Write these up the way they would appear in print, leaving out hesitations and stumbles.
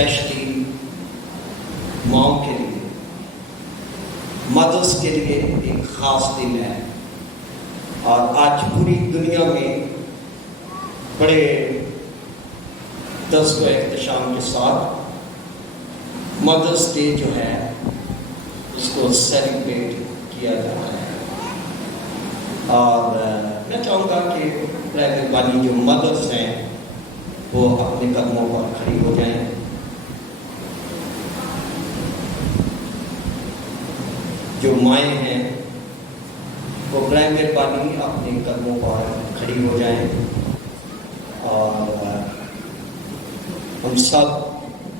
Especially ماؤں کے لیے، مدرس کے لیے ایک خاص دن ہے، اور آج پوری دنیا میں بڑے جذب و احتشام کے ساتھ مدرس ڈے جو ہے اس کو سیلیبریٹ کیا جاتا ہے۔ اور میں چاہوں گا کہ مہربانی جو مدرس ہیں وہ اپنے قدموں پر کھڑی ہو جائیں۔ جو مائیں ہیں وہ مہربانی اپنے قدموں پر کھڑی ہو جائیں، اور ہم سب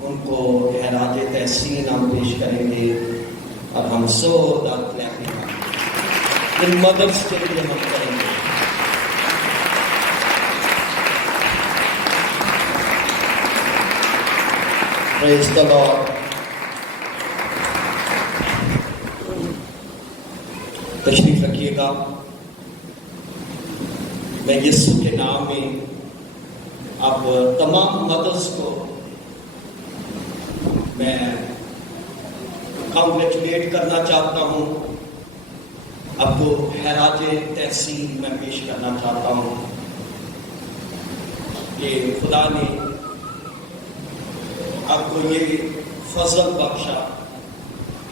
ان کو خراج تحسین ہم پیش کریں گے، اور ہم زوردار کلیپنگ ان مدرس کے لیے ہم کریں گے۔ پریز دی لارڈ۔ تشریف رکھیے گا۔ میں یسوع کے نام میں اب تمام مدرس کو میں کانگریچولیٹ کرنا چاہتا ہوں، اب کو خراج تحسین میں پیش کرنا چاہتا ہوں کہ خدا نے آپ کو یہ فضل بخشا،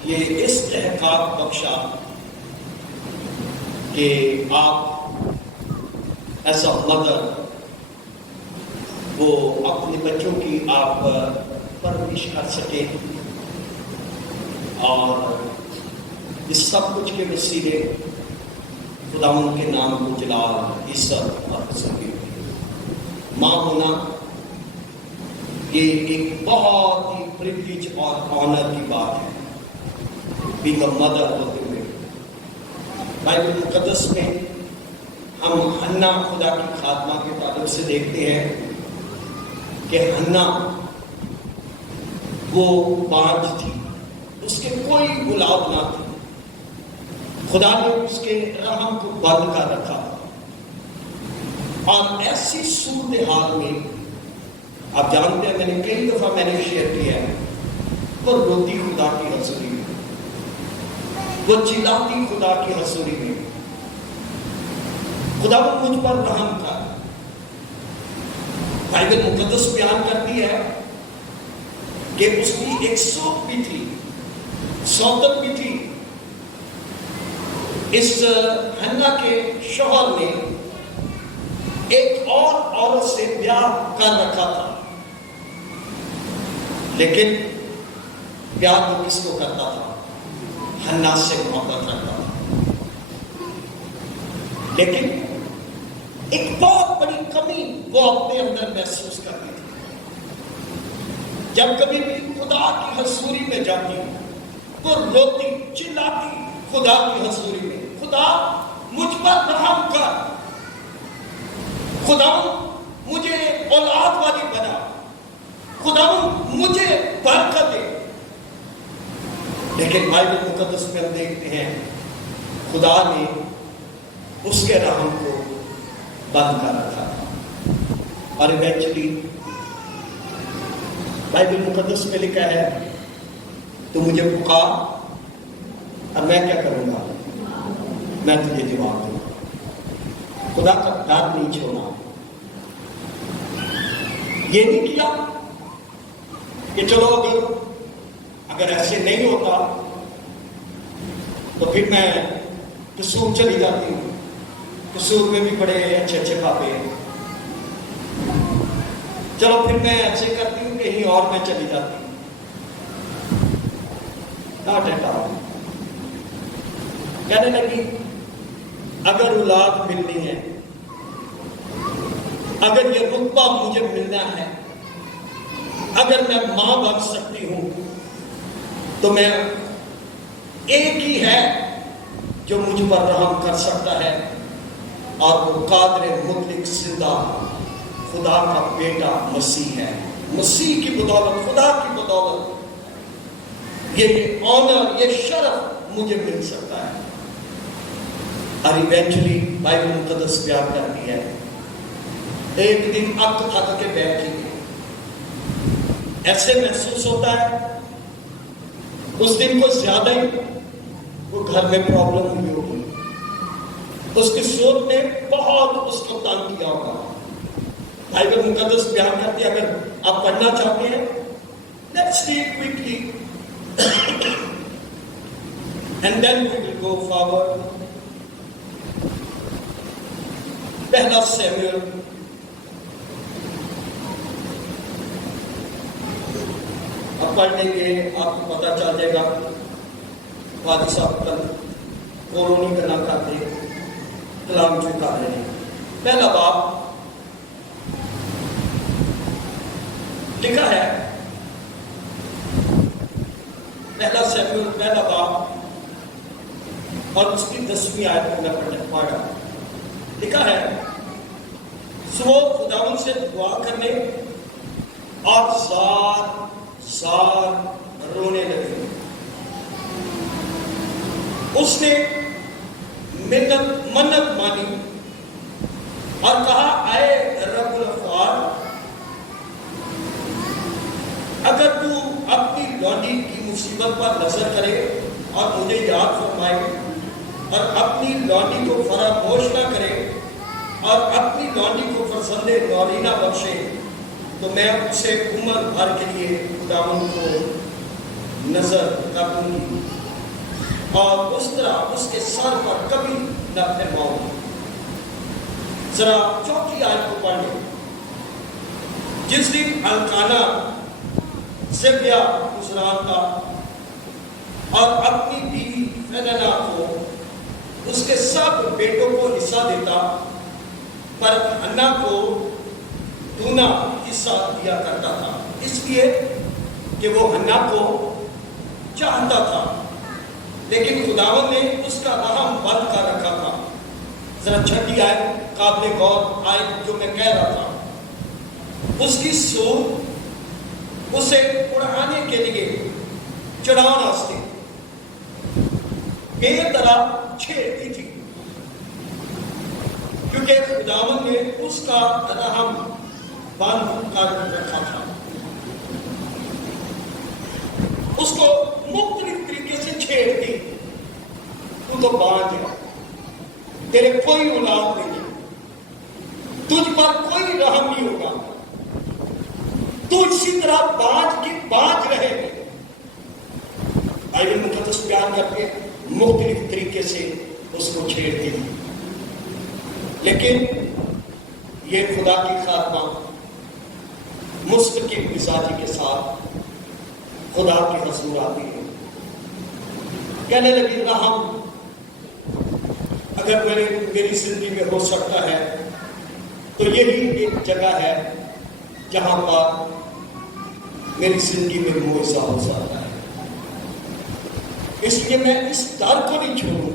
یہ استحقاق بخشا کہ آپ ایسا مدر وہ اپنے بچوں کی آپ پرورش کر سکے، اور اس سب کچھ کے وسیلے خدا ان کے نام کو جلال، عزت اور حسن۔ ماں ہونا یہ ایک بہت ہی پریویلیج اور آنر کی بات ہے، بینگ اے مدر ہوتے ہوئے۔ بائبل مقدس میں ہم حنا خدا کی خادمہ کے تعلق سے دیکھتے ہیں کہ حنا وہ بانجھ تھی، اس کے کوئی اولاد نہ تھی، خدا نے اس کے رحم کو بند کر رکھا، اور ایسی صورتحال میں آپ جانتے ہیں، میں نے کئی دفعہ میں نے شیئر کیا ہے، وہ روتی خدا کی حضوری میں، وہ چلاتی خدا کی حضوری میں، خدا وہ مجھ پر رحم کر۔ بائبل مقدس بیان کرتی ہے کہ اس کی ایک سوت بھی تھی، سوتن بھی تھی۔ اس حنا کے شوہر نے ایک اور عورت سے بیاہ کر رکھا تھا، لیکن پیار وہ کس کو کرتا تھا؟ حنا سے محبت رکھتا تھا، لیکن ایک بہت بڑی کمی وہ اپنے اندر محسوس کرتی تھی۔ جب کبھی بھی خدا کی حضوری میں جاتی وہ روتی چلاتی خدا کی حضوری میں، خدا مجھ پر رحم کر، خدا مجھے اولاد والی بنا، خدا مجھے برکت دے۔ لیکن بائبل مقدس میں ہم دیکھتے ہیں خدا نے اس کے رحم کو بند کر رکھا تھا، اور ایونچولی بائبل مقدس میں لکھا ہے تو مجھے پکار اور میں کیا کروں گا؟ میں تجھے جواب دوں گا۔ خدا کا ڈر نہیں چھوڑا، یہ نہیں کیا کہ چلو اگر ایسے نہیں ہوتا تو پھر میں قصور چلی جاتی ہوں، قصور میں بھی بڑے اچھے اچھے پاپے ہیں، چلو پھر میں ایسے کرتی ہوں کہیں اور میں چلی جاتی ہوں۔ Not at all. کہنے لگی اگر اولاد ملنی ہے، اگر یہ رتبہ مجھے ملنا ہے، اگر میں ماں بن سکتی ہوں، تو میں ایک ہی ہے جو مجھ پر رحم کر سکتا ہے، اور وہ قادر مطلق زندہ خدا کا بیٹا مسیح ہے۔ مسیح کی بدولت، خدا کی بدولت یہ آنر، یہ شرف مجھے مل سکتا ہے۔ اور ایونچولی بائبل مقدس بیان کرتی ہے ایک دن اک تھک کے بیٹھی، ایسے محسوس ہوتا ہے اس دن کو زیادہ ہی وہ گھر میں پرابلم ہوئی ہوگی، اس کی سوچ نے بہت اس کو تنگ کیا ہوگا۔ بائبل مقدس بیان کرتی ہے، اگر آپ پڑھنا چاہتے ہیں let's read quickly and then we will go forward۔ پہلا سیموئیل اب پڑھ لیں گے، آپ کو پتہ چل جائے گا۔ والد صاحب کل کولونی کا نہ کرتے کلام چکا رہے ہیں۔ پہلا باب لکھا ہے، پہلا سیموئیل پہلا باب اور اس کی 10ویں آیت کو میں پڑھا، لکھا ہے، سو خداوند سے دعا کرنے اور زار رونے لگے۔ اس نے منت مانی اور کہا، اے رب الافعال، اگر تو اپنی لونڈی کی مصیبت پر نظر کرے اور مجھے یاد فرمائے اور اپنی لونڈی کو فراموش نہ کرے اور اپنی لونڈی کو فرزند نوری نہ بخشے، تو میں اسے عمر بھر کے لیے خداوند کو نظر کر دوں گی اور اس طرح اس کے سر پر کبھی نہ پھیلاؤں گی۔ ذرا چوتھی آیت کو پڑھ لیں۔ جس دن الکانا زبیہ گزران تھا اور اپنی بیوی فننا کو اس کے سب بیٹوں کو حصہ دیتا، پر حنا کو دونا حصہ دیا کرتا تھا، اس لیے کہ وہ حنا کو چاہتا تھا، لیکن خداوند نے اس کا رحم بند کر رکھا تھا۔ ذرا چھٹی آیت قابل غور آیت جو میں کہہ رہا تھا، اس کی سوچ اسے اڑانے کے لیے چڑھاؤ راستے بے طرح چھیڑتی تھی، کیونکہ خداوند نے اس کا رحم بند کر رکھا تھا۔ اس کو مختلف طریقے سے چھیڑتی، تو بانجھ ہے، تیرے کوئی اولاد نہیں ہے، تجھ پر کوئی رحم نہیں ہوگا، تو اسی طرح بانجھ رہے گی۔ بائبل مقدس بیان کر کے مختلف طریقے سے اس کو چھیڑتے ہیں، لیکن یہ خدا کی خاتمہ مستقل مزاجی کے ساتھ خدا کے حضور آتی ہے، کہنے لگی، رحم اگر میری زندگی میں ہو سکتا ہے تو یہی ایک جگہ ہے جہاں پر میری زندگی میں معجزہ ہو سکتا ہے، اس لیے میں اس ڈر کو نہیں چھوڑوں۔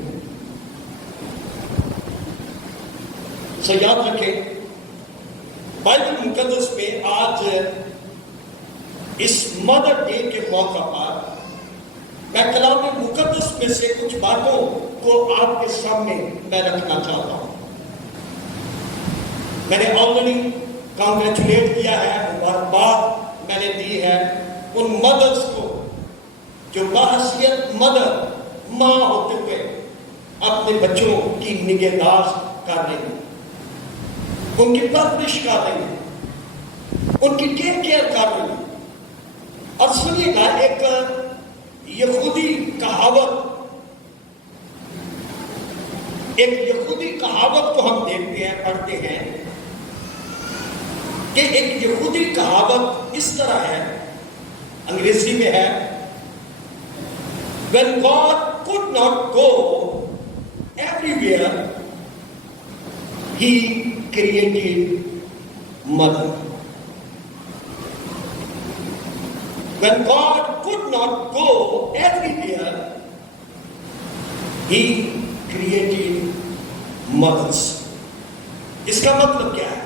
سو یاد رکھیں، بائبل مقدس میں آج اس مدر ڈے کے موقع پر میں کلام مقدس میں سے کچھ باتوں کو آپ کے سامنے میں رکھنا چاہتا ہوں۔ میں نے آلریڈی کانگریچولیٹ کیا ہے، مبارکباد میں نے دی ہے ان مدرس کو جو بحیثیت مدر ماں ہوتے ہوئے اپنے بچوں کی نگہداشت کر رہی ہیں، ان کی پرورش کر رہی ہیں، ان کی ٹیک کیئر کر رہی ہیں۔ اور سنیے گا، ایک یہودی کہاوت کو ہم دیکھتے ہیں، پڑھتے ہیں کہ ایک یہودی کہاوت اس طرح ہے، انگریزی میں ہے، when God could not go everywhere, he created mother. When God could not go everywhere, he created mothers. اس کا مطلب کیا ہے؟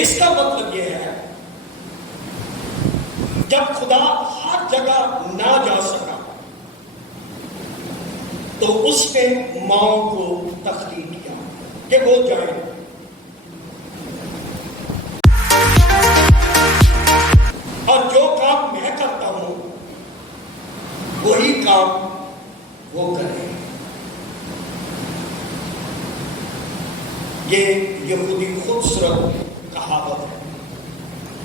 اس کا مطلب یہ ہے، جب خدا ہر جگہ نہ جا سکا تو اس نے ماؤں کو تخلیق کیا کہ وہ جائیں، اور جو یہ یہودی خوبصورت کہاوت ہے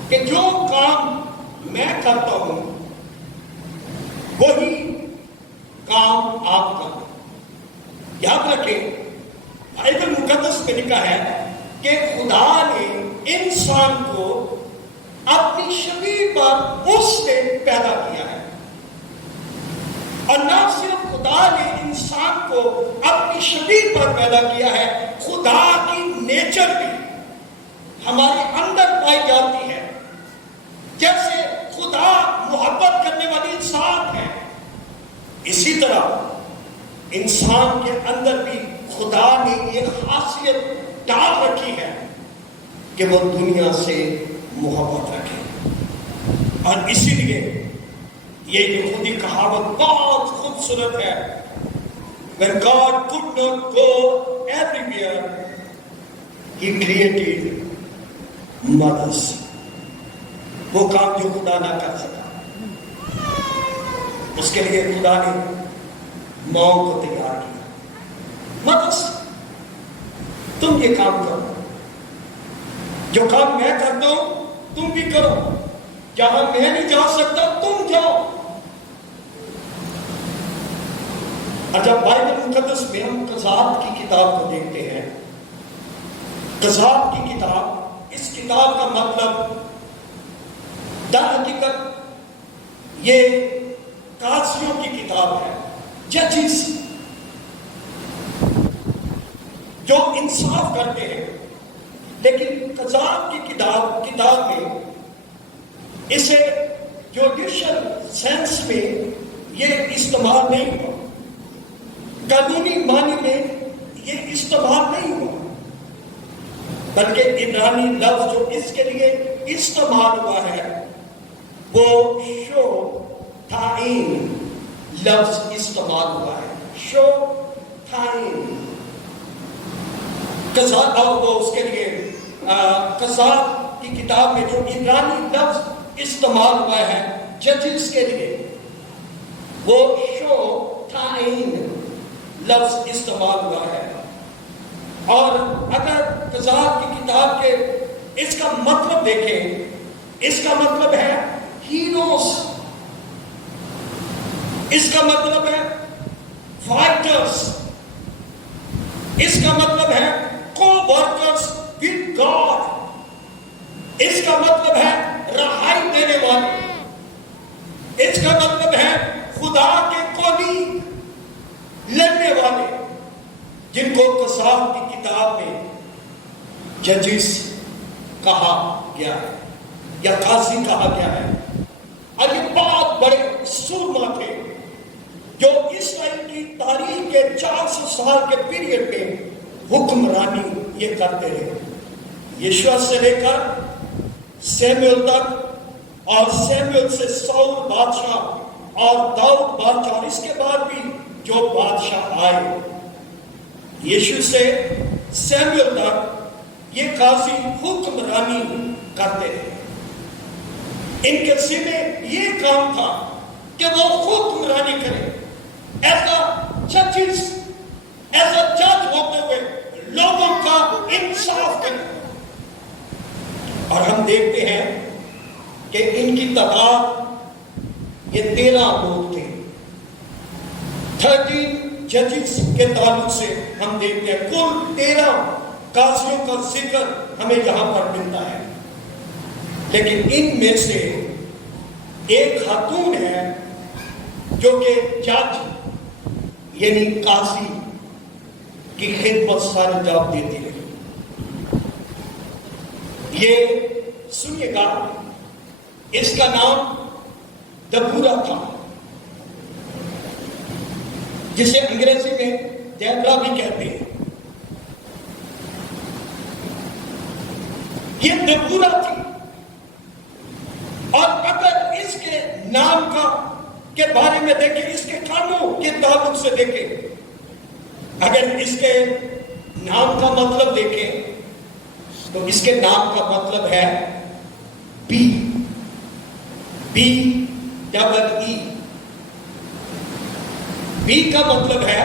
کہ جو کام میں کرتا ہوں وہی کام آپ کریں۔ یاد رکھیں بائبل مقدس میں لکھا ہے کہ خدا نے انسان کو اپنی شبیہ پر اس سے پیدا کیا ہے، اور نہ صرف خدا نے انسان کو اپنی شبیہ پر پیدا کیا ہے، خدا کی نیچر بھی ہمارے اندر پائی جاتی ہے۔ جیسے خدا محبت کرنے والی ذات ہے، اسی طرح انسان کے اندر بھی خدا نے ایک خاصیت ڈال رکھی ہے کہ وہ دنیا سے محبت رکھے، اور اسی لیے یہ یہودی کہاوت بہت خوبصورت ہے، when God could not go everywhere, he created mothers۔ وہ کام جو خدا نہ کر سکا اس کے لیے خدا نے ماؤں کو تیار کیا۔ مدرس تم یہ کام کرو، جو کام میں کرتا ہوں تم بھی کرو، جہاں میں نہیں جا سکتا تم جاؤ۔ اور جب بائبل مقدس میں ہم قضات کی کتاب کو دیکھتے ہیں، قضات کی کتاب، اس کتاب کا مطلب در حقیقت یہ قاضیوں کی کتاب ہے، ججز جو انصاف کرتے ہیں، لیکن قضات کی کتاب میں اسے جوڈیشل سینس میں یہ استعمال نہیں ہوا، قانونی معنی میں یہ استعمال نہیں ہوا، بلکہ عبرانی لفظ جو اس کے لیے استعمال ہوا ہے وہ شو تعین لفظ استعمال ہوا ہے، شو تعین قضات، اور وہ اس کے لیے قضات کی کتاب میں جو عبرانی لفظ استعمال ہوا ہے ججز کے لیے وہ شو تعین لفظ استعمال ہوا ہے۔ اور اگر قضات کی کتاب کے اس کا مطلب دیکھیں، اس کا مطلب ہے ہیروز، اس کا مطلب ہے فائٹرز، اس کا مطلب ہے کو ورکرز ود گاڈ، اس کا مطلب ہے رہائی دینے والے، اس کا مطلب ہے خدا کے کولیگ، لڑنے والے، جن کو قضات کی کتاب میں ججز کہا گیا ہے یا قاضی کہا گیا ہے۔ اور یہ بہت بڑے سورما تھے جو اسرائیل کی تاریخ کے 400 سال کے پیریڈ میں حکمرانی یہ کرتے رہے، یشوع سے لے کر سیموئیل تک، اور سیموئیل سے ساؤل بادشاہ اور داؤد بادشاہ، اور اس کے بعد بھی جو بادشاہ آئے، یشوع سے سیموئیل تک یہ قاضی حکمرانی کرتے رہے۔ ان کے ذمہ یہ کام تھا کہ وہ حکمرانی کرے، ایسا ججز، ایسا جج ہوتے ہوئے لوگوں کا انصاف کرے۔ اور ہم دیکھتے ہیں کہ ان کی تعداد یہ 13 لوگ تھے، 13 ججز کے تعلق سے ہم دیکھتے ہیں کل 13 قاضیوں کا ذکر ہمیں یہاں پر ملتا ہے، لیکن ان میں سے ایک خاتون ہے جو کہ جج یعنی قاضی کی خدمت سر انجام دیتی ہے۔ یہ سنیے گا، اس کا نام دبورا تھا، جسے انگریزی میں دیبرا بھی کہتے ہیں۔ یہ دبورا تھی، اور اگر اس کے نام کے بارے میں دیکھیں، اس کے کاموں کے تعلق سے دیکھیں، اگر اس کے نام کا مطلب دیکھیں تو اس کے نام کا مطلب ہے بی ڈبل ای۔ بی کا مطلب ہے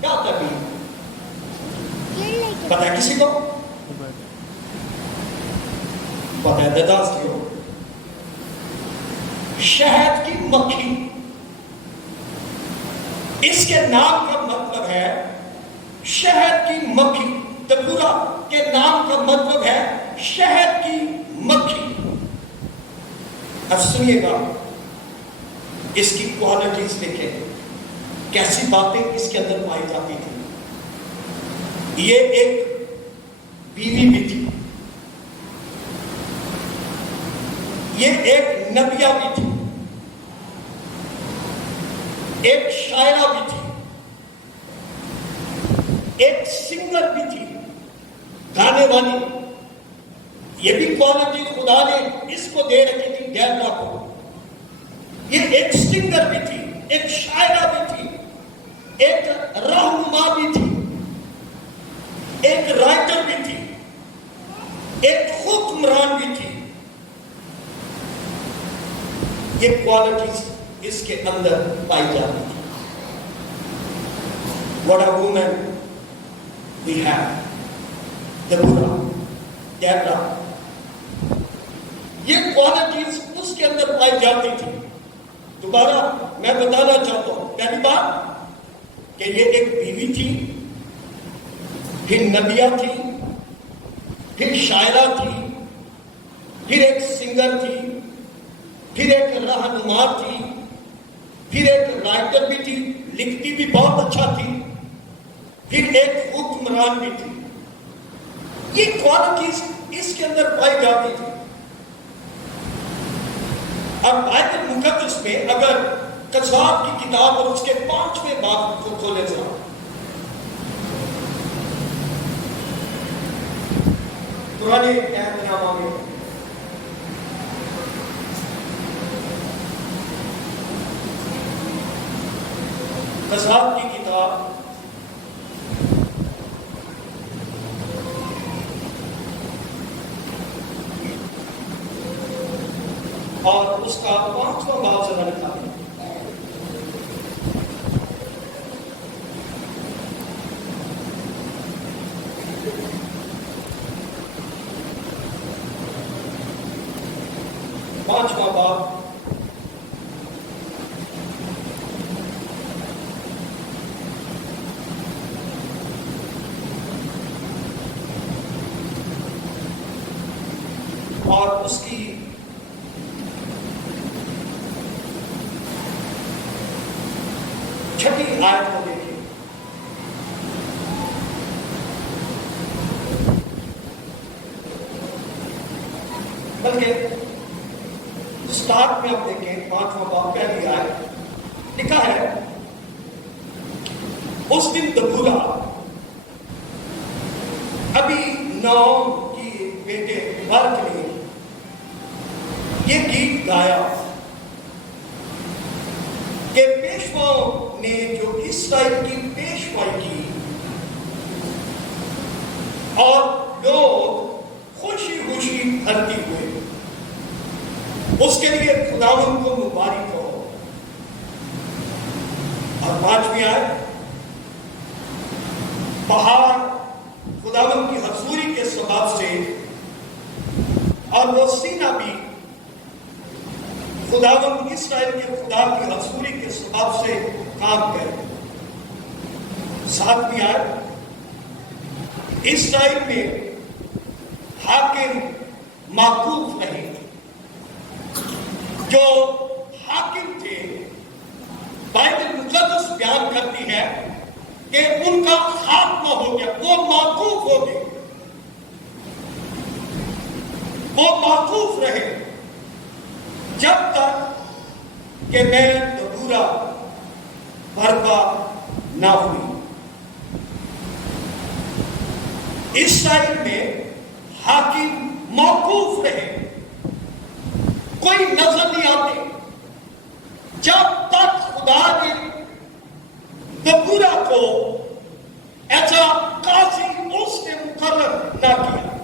کیا تھا؟ بی پتہ ہے کسی کو؟ پتہ ہے دداس کیوں؟ شہد کی مکھی، اس کے نام کا مطلب ہے شہد کی مکھی. دبورا کے نام کا مطلب ہے شہد کی مکھی. اب سنیے گا اس کی کوالٹیز دیکھیں، کیسی باتیں اس کے اندر پائی جاتی تھی. یہ ایک بیوی بھی تھی، یہ ایک نبیہ بھی تھی، ایک شاعرہ بھی تھی، ایک سنگر بھی تھی، گانے والی. یہ بھی کوالٹی خدا نے اس کو دے رکھی تھی دیوتا کو. یہ ایک سنگر بھی تھی، ایک شاعرہ بھی تھی، ایک رہنما بھی تھی، ایک رائٹر بھی تھی، ایک حکمران بھی تھی. یہ کوالٹیز اس کے اندر پائی جاتی تھی. What a woman we have. دبورا، دیبرا، یہ کوالٹیز اس کے اندر پائی جاتی تھی. دوبارہ میں بتانا چاہتا ہوں، پہلی بات کہ یہ ایک بیوی تھی، پھر نبیہ تھی، پھر شاعرہ تھی، پھر ایک سنگر تھی، پھر ایک رہنما تھی، پھر ایک رائٹر بھی تھی، لکھتی بھی بہت اچھا تھی، پھر ایک حکمران بھی تھی. یہ کوالٹیز اس کے اندر پائی جاتی تھی. اب بائبل مقدس میں اگر قصاب کی کتاب اور اس کے 5ویں باب کو کھولے ذرا، پرانے عہد نامہ میں قصاب کی کتاب اور اس کا 5واں باب ذرا لکھا ہے. پانچواں باب اور اس کی چھٹی آیت کو دیکھیں. بلکہ سٹارٹ میں آپ دیکھیں 5واں باب پہلی آیت لکھا ہے، اس دن دبورا ابھی نعوم کی بیٹے برق نے یہ گیت گایا کہ پیشواؤں نے جو اسرائیل کی پیشوائی کی اور لوگ خوشی خوشی بھرتی ہوئے، اس کے لیے خداوند کو مبارک ہو. اور 5ویں آیت، پہاڑ خداوند کی حضوری کے سبب سے اور وہ سینہ بھی خداوند اسرائیل کے خدا کی حضوری کے سبب سے کام کرے. 7ویں آیت، اسرائیل میں حاکم معکوف رہے. جو حاکم تھے، بائبل مقدس بیان کرتی ہے کہ ان کا خاتمہ ہو گیا، وہ معکوف ہو گئے، وہ معکوف رہے جب تک کہ میں دبورا برپا نہ ہوئی. اسرائیل میں حاکم موقوف رہے، کوئی نظر نہیں آتے جب تک خدا نے دبورا کو ایسا قاضی اس نے مقرر نہ کیا،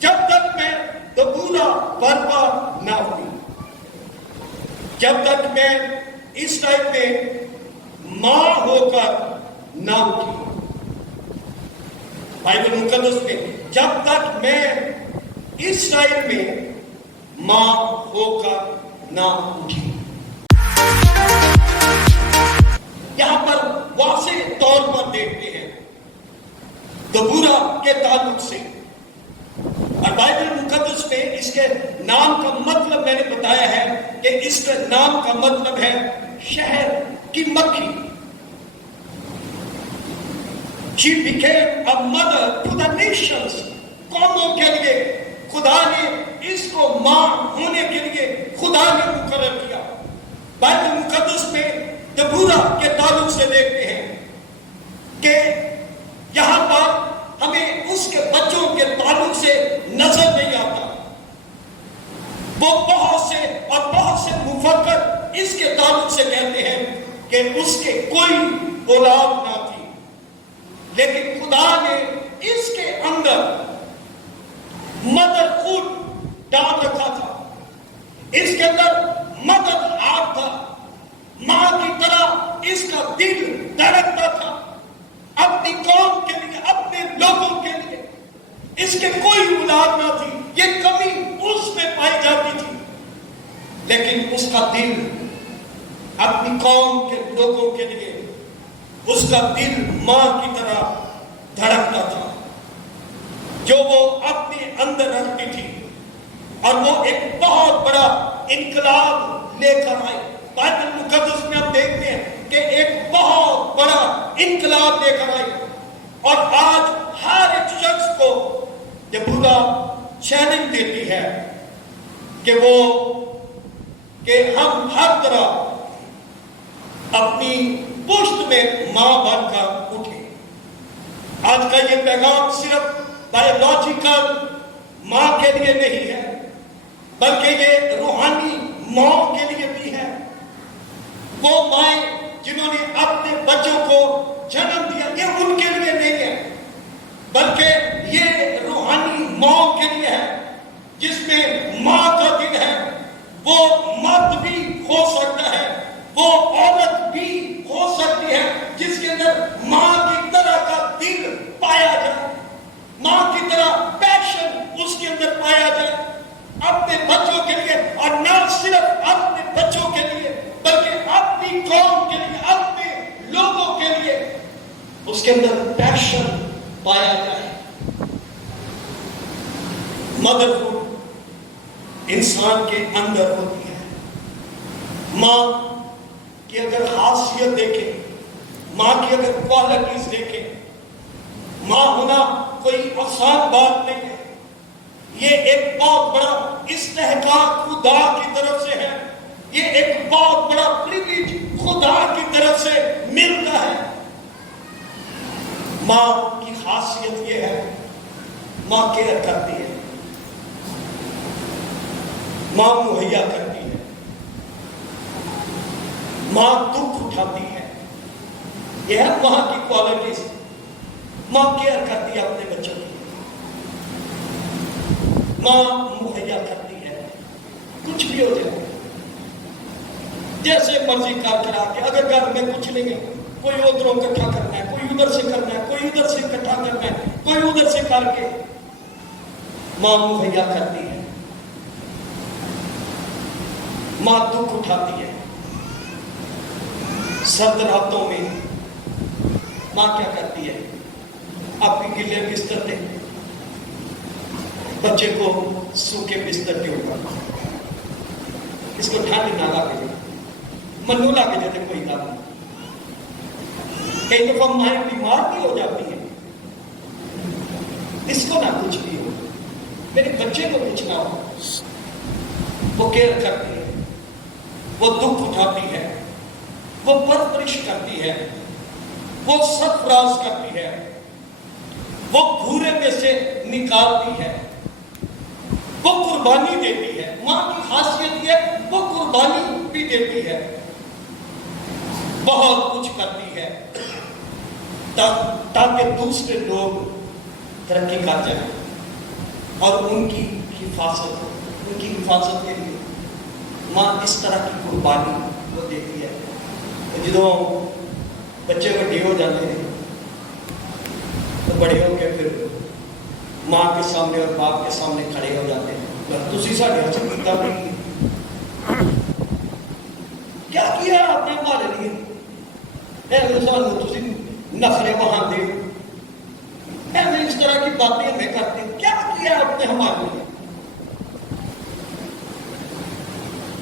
جب تک میں دبورا برپا نہ ہوئی، جب تک میں اسرائیل میں ماں ہو کر نہ اٹھی. بائبل مقدس میں جب تک میں اسرائیل میں ماں ہو کر نہ اٹھی. یہاں پر واضح طور پر دیکھتے ہیں دبورا کے تعلق سے. اور بائبل مقدس میں اس کے نام کا مطلب میں نے بتایا ہے کہ اس کے نام کا مطلب ہے شہر کی مکھی. She became a mother to the nations. قوموں کے لیے خدا نے اس کو ماں ہونے کے لیے خدا نے مقرر کیا. بائبل مقدس میں دبورا کے تعلق سے دیکھتے ہیں کہ یہاں پر ہمیں اس کے بچوں کے تعلق سے نظر نہیں آتا. وہ بہت سے مفکر اس کے تعلق سے کہتے ہیں کہ اس کے کوئی اولاد نہ تھی، لیکن خدا نے اس کے اندر مدر خود ڈال رکھا تھا. اس کے اندر مدر ہاتھ تھا. ماں کی طرح اس کا دل دھڑکتا تھا اپنی قوم کے لیے، اپنے لوگوں کے لیے. اس کے کوئی اولاد نہ تھی، یہ کمی اس میں پائی جاتی تھی، لیکن اس کا دل اپنی قوم کے لوگوں کے لیے، اس کا دل ماں کی طرح دھڑکتا تھا جو وہ اپنے اندر رکھتی تھی. اور وہ ایک بہت بڑا انقلاب لے کر آئی. بائبل مقدس میں ہم دیکھتے ہیں کہ ایک بہت بڑا انقلاب لے کر آئی. اور آج ہر ایک شخص کو دبورا چیلنج دیتی ہے کہ ہم ہر طرح اپنی پشت میں ماں بن کر اٹھیں. آج کا یہ پیغام صرف بایولوجیکل ماں کے لیے نہیں ہے، بلکہ یہ روحانی ماں کے لیے بھی ہے. وہ مائیں جنہوں نے اپنے بچوں کو جنم دیا، یہ ان کے لیے نہیں ہے، بلکہ یہ روحانی ماں کے لیے ہے جس میں ماں کا دل ہے. وہ مرد بھی ہو سکتا ہے، وہ عورت بھی ہو سکتی ہے جس کے اندر ماں کی طرح کا دل پایا جائے، ماں کی طرح پیشن اس کے اندر پایا جائے اپنے بچوں کے لیے. اور نہ صرف اپنے بچوں کے لیے بلکہ اپنی قوم کے لیے، اپنے لوگوں کے لیے اس کے اندر پیشن پایا جائے. مدرہوڈ انسان کے اندر ہوتی ہے. ماں کی اگر خاصیت دیکھیں، ماں کی اگر کوالٹیز دیکھیں، ماں ہونا کوئی آسان بات نہیں ہے. یہ ایک بہت بڑا استحقاق خدا کی طرف سے ہے. یہ ایک بہت بڑا پریویلیج خدا کی طرف سے ملتا ہے. ماں کی خاصیت یہ ہے، ماں کیئر کرتی ہے، ماں مہیا کرتی ہے، ماں دکھ اٹھاتی ہے. یہ ہے ماں کی کوالٹیز. ماں کیئر کرتی ہے اپنے بچوں کی، ماں مہیا کرتی ہے. کچھ بھی ہو جائے، جیسے مرضی کر کرا کے، اگر گھر میں کچھ نہیں ہے، کوئی ادھروں اکٹھا کرنا ہے، کوئی ادھر سے کرنا ہے، کوئی ادھر سے اکٹھا کرنا ہے، کوئی ادھر سے کر کے ماں مہیا کرتی ہے. ماں دکھ اٹھاتی ہے. سرد راتوں میں ماں کیا کرتی ہے؟ آپ کی گلے بستر دے بچے کو سوکھے بستر کے اوپر، اس کو ٹھنڈ نہ لگے، منو لگ جاتے کوئی نہ. کئی دفعہ مائیں بیمار بھی ہو جاتی ہیں، اس کو نہ کچھ بھی ہو، میرے بچے کو کچھ نہ ہو. وہ کیئر کرتی ہے، وہ دکھ اٹھاتی ہے، وہ پرورش کرتی ہے، وہ سرفراز کرتی ہے، وہ بھورے میں سے نکالتی ہے، وہ قربانی دیتی ہے. ماں کی خاصیت یہ وہ قربانی بھی دیتی ہے، بہت کچھ کرتی ہے تاکہ دوسرے لوگ ترقی کر جائیں اور ان کی حفاظت کے لیے ماں اس طرح کی قربانی وہ دیتی ہے. جدوں بچے وڈے ہو جاتے ہیں تو بڑے ہو کے پھر ماں کے سامنے اور باپ کے سامنے کھڑے ہو جاتے ہیں، تسی ساڈے ہاتھ کیتا نہیں، کیا کیا آپ نے ہمارے لیے؟ تسی نخرے وہاں دے، اس طرح کی باتیں ہمیں کرتے ہیں، کیا کیا آپ نے ہمارے لیے؟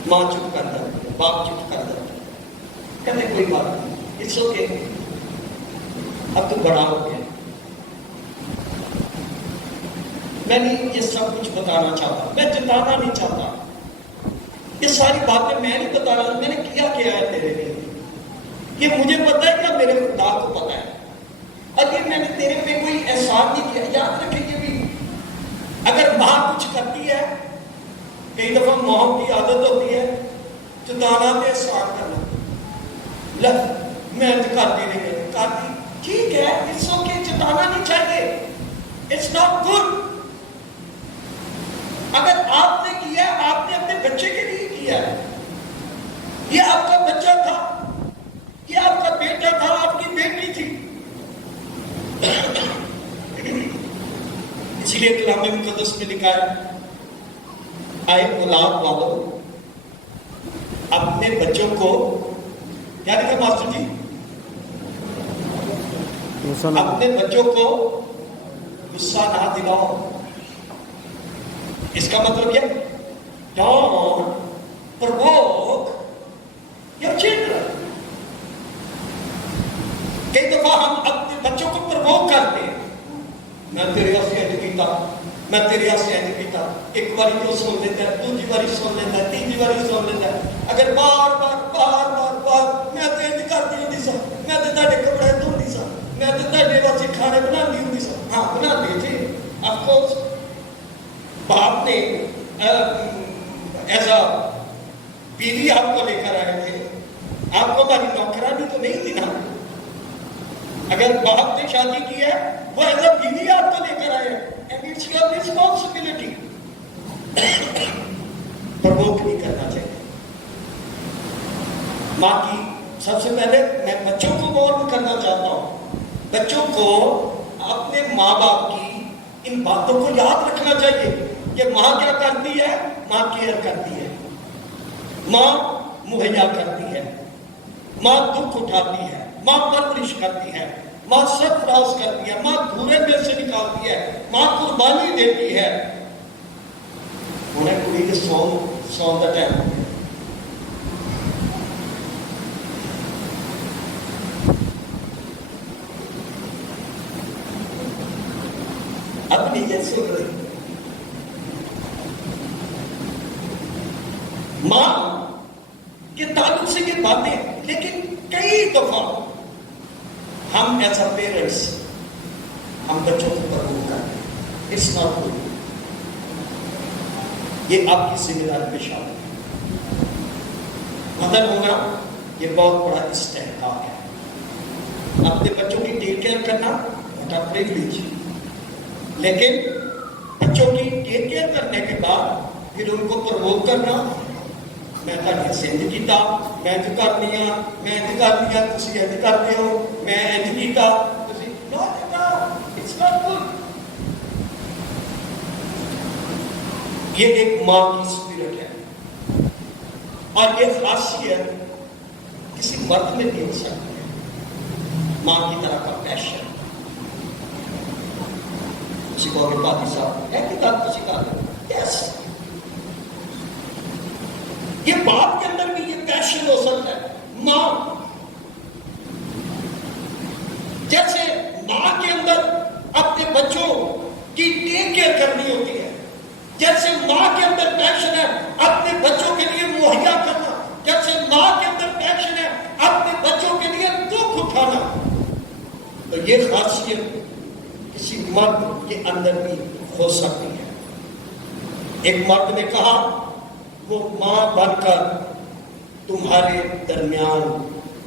ماں چپ کر جاتی ہے، باپ چپ کر جاتا ہے، کہتے کوئی بات نہیں، اٹس اوکے، اب تو بڑا ہو گیا۔ میں نہیں یہ سب کچھ بتانا چاہتا، میں جتانا نہیں چاہتا، یہ ساری باتیں میں نہیں بتا رہا، میں نے کیا ہے تیرے لیے، یہ مجھے پتا ہے کیا میرے خدا کو پتا ہے، اور یہ میں نے تیرے پہ کوئی احسان نہیں کیا۔ یاد رکھیں یہ بھی، اگر ماں کچھ کرتی ہے، کئی دفعہ ماں کی عادت ہوتی ہے جتانا پہ احسان کرنا، میں تو کرتی نہیں ہے، کرتی ٹھیک ہے، اٹس اوکے، جتانا نہیں چاہیے، اٹس ناٹ گڈ۔ اگر آپ نے کیا، آپ نے اپنے بچے کے لیے کیا ہے، یہ آپ کا بچہ تھا، یہ آپ کا بیٹا تھا، آپ کی بیٹی تھی، اسی لیے کلام مقدس میں لکھا ہے، اے اولاد والو اپنے بچوں کو، کیا لکھا ماسٹر جی؟ اپنے بچوں کو غصہ نہ دلاؤ۔ اس کا مطلب کیا؟ Don't provoke your children. کئی دفعہ ہم اپنے بچوں کو پرووک کرتے ہیں، میں تیرے سے ایج کیتا، میں تیرے سے ایج کیتا، ایک باری تو سن لیتا ہے، دوسری باری سن لیتا ہے، تیسری باری سن لیتا ہے، اگر بار بار میں تو ایج کرتی ہوتی سا، میں تو تھوڑے کپڑے دھوندی سا، میں تو تھوڑے واسطے کھانے بناندی ہوتی سا، ہاں بناندی تھی، آف کورس باپ نے ایسا بیوی آپ کو لے کر آئے تھے، آپ کو ہماری نوکرانی تو نہیں تھی نا، اگر باپ نے شادی کی ہے وہ ایسا بیوی آپ کو لے کر آئے، and it's your responsibility. Provoke نہیں کرنا چاہیے۔ ماں کی سب سے پہلے میں بچوں کو وارن کرنا چاہتا ہوں، بچوں کو اپنے ماں باپ کی ان باتوں کو یاد رکھنا چاہیے کہ ماں کیا کرتی ہے، ماں کیئر کرتی ہے، ماں مہیا کرتی ہے، ماں دکھ اٹھاتی ہے، ماں پرورش کرتی ہے، ماں سرفراز کرتی ہے، ماں دھورے میں سے نکالتی ہے، ماں قربانی دیتی ہے۔ انہیں کڑی کے سون کا ٹائم ہو گیا، اپنی جیسے ہو رہی ماں کے تعلق سے یہ باتیں، لیکن کئی دفعہ ہم ایسا پیرنٹس ہم بچوں کو پرووک کرتے ہیں، اٹس ناٹ گڈ، یہ آپ کی ذمہ داری پہ شامل ہے۔ مدر ہونا یہ بہت بڑا استحقاق ہے، اپنے بچوں کی ٹیک کیئر کرنا بڑا پریویلیج، لیکن بچوں کی ٹیک کیئر کرنے کے بعد پھر ان کو پرووک کرنا، میں تھوڑے سے انج کیتا، میں انج کر لیا، میں انج کر لیا، تسی انج کرتے ہو، میں انج کیتا، تسی نو بیٹا، اٹس ناٹ گڈ۔ یہ ایک ماں کی اسپرٹ ہے، اور یہ خاصیت کسی مرد میں نہیں ہو سکتی ہے، ماں کی طرح کا پیشن۔ کسی کو اگر باقی صاحب ہے کہ بات کسی کا یس، یہ باپ کے اندر بھی یہ پیشن ہو سکتا ہے۔ ماں جیسے ماں کے اندر اپنے بچوں کی ٹیک کیئر کرنی ہوتی ہے، جیسے ماں کے اندر پیشن ہے اپنے بچوں کے لیے مہیا کرنا، جیسے ماں کے اندر پیشن ہے اپنے بچوں کے لیے دکھ اٹھانا، تو یہ خاصیت کسی مرد کے اندر بھی ہو سکتی ہے۔ ایک مرد نے کہا وہ ماں بن کر تمہارے درمیان